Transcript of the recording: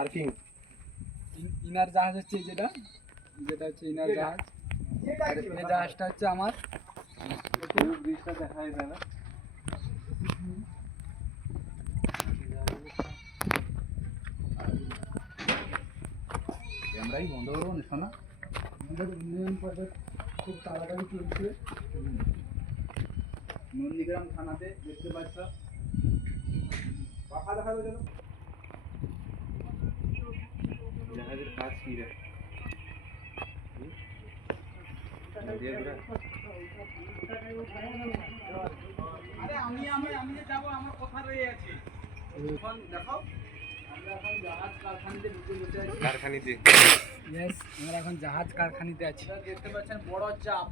Marking inner জাহাজ হচ্ছে যেটা যেটা হচ্ছে ইনার জাহাজ। এই জাহাজটা হচ্ছে আমার। ব্রিজটা দেখা যায় না ক্যামেরাই বন্ধ করবো না শোনা। আমাদের উন্নয়ন প্রজেক্ট খুব তাড়াতাড়ি চলছে। নন্দীগ্রাম থানাতে দেখতে পাচ্ছ পাখা দেখা যাবে যেন জাহাজের কাজ কি রে আরে আমি যে যাবো আমার কথা রয়ে আছে এখন দেখো আমরা এখন জাহাজ কারখানাতে ঢুকে বসে আছি। কারখানাতে ইয়েস, আমরা এখন জাহাজ কারখানাতে আছি। দেখতে পাচ্ছেন বড় চাপ